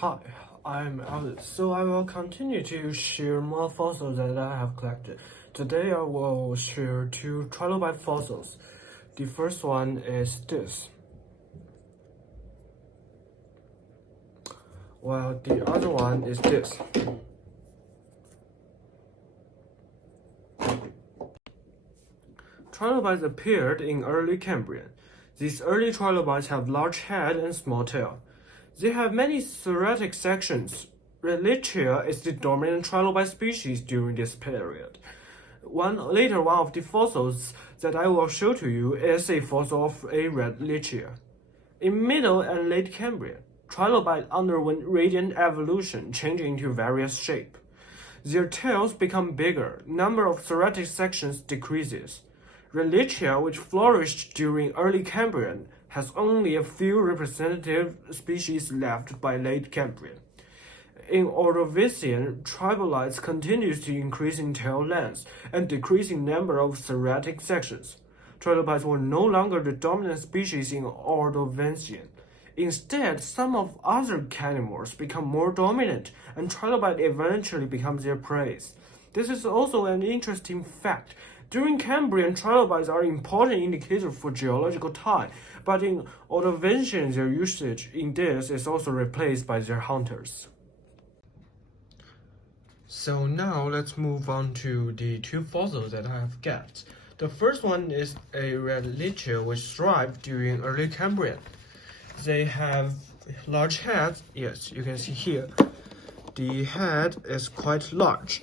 Hi, I'm Alice. So I will continue to share more fossils that I have collected. Today I will share two trilobite fossils. The first one is this, while the other one is this. Trilobites appeared in early Cambrian. These early trilobites have large head and small tail. They have many serratic sections. Relicia is the dominant trilobite species during this period. One of the fossils that I will show to you is a fossil of a Relicia. In Middle and Late Cambrian, trilobites underwent radiant evolution, changing into various shapes. Their tails become bigger, number of serratic sections decreases. Relicia, which flourished during early Cambrian, has only a few representative species left by late Cambrian. In Ordovician, tribolites continues to increase in tail length and decrease in number of serratic sections. Trilobites were no longer the dominant species in Ordovician. Instead, some of other carnivores become more dominant, and trilobite eventually becomes their prey. This is also an interesting fact. During Cambrian, trilobites are important indicators for geological time, but in Ordovician, their usage in this is also replaced by their hunters. So now let's move on to the two fossils that I have got. The first one is a Relicia which thrived during early Cambrian. They have large heads. Yes, you can see here. The head is quite large.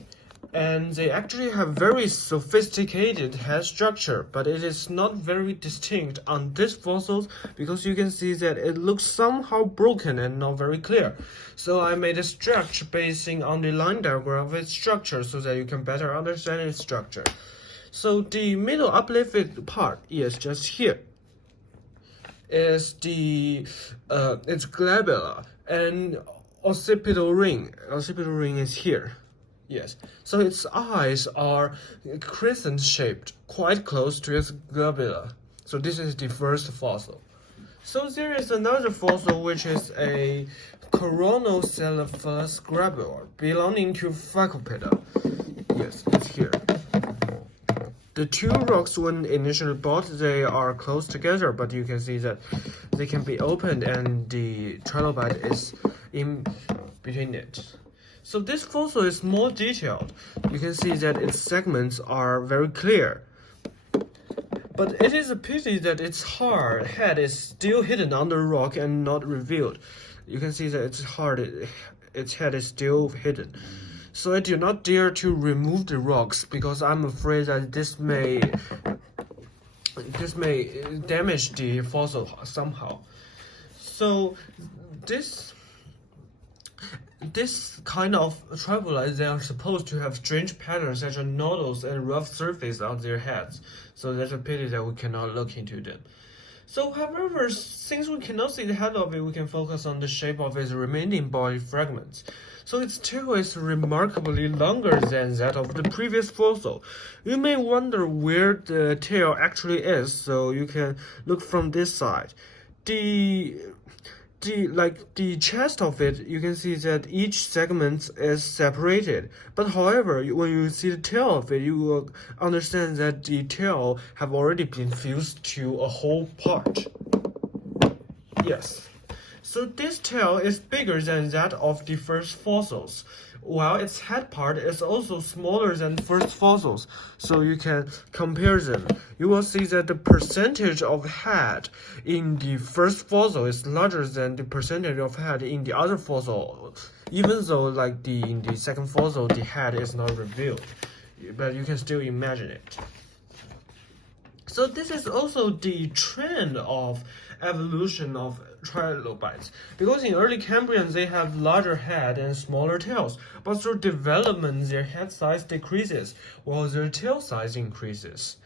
And they actually have very sophisticated head structure, but it is not very distinct on this fossils because you can see that it looks somehow broken and not very clear. So I made a structure basing on the line diagram of its structure so that you can better understand its structure. So the middle uplifted part is just here. Is the its glabella and occipital ring. Occipital ring is here. Yes, so its eyes are crescent-shaped, quite close to its glabella. So this is the first fossil. So there is another fossil which is a Coronocephalus grabular, belonging to Phacopoda. Yes, it's here. The two rocks, when initially bought, they are close together, but you can see that they can be opened and the trilobite is in between it. So this fossil is more detailed. You can see that its segments are very clear. But it is a pity that its hard head is still hidden under rock and not revealed. You can see that its head is still hidden. So I do not dare to remove the rocks because I'm afraid that this may damage the fossil somehow. So this kind of tribolites, they are supposed to have strange patterns such as nodules and rough surface on their heads. So that's a pity that we cannot look into them. So however, since we cannot see the head of it, we can focus on the shape of its remaining body fragments. So its tail is remarkably longer than that of the previous fossil. You may wonder where the tail actually is, so you can look from this side. The chest of it, you can see that each segment is separated. But however, when you see the tail of it, you will understand that the tail have already been fused to a whole part. Yes. So this tail is bigger than that of the first fossils, while its head part is also smaller than first fossils. So you can compare them. You will see that the percentage of head in the first fossil is larger than the percentage of head in the other fossil, even though in the second fossil the head is not revealed, but you can still imagine it. So this is also the trend of evolution of trilobites, because in early Cambrian they have larger head and smaller tails, but through development their head size decreases while their tail size increases.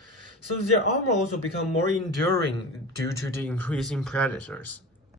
So their armor also becomes more enduring due to the increasing predators.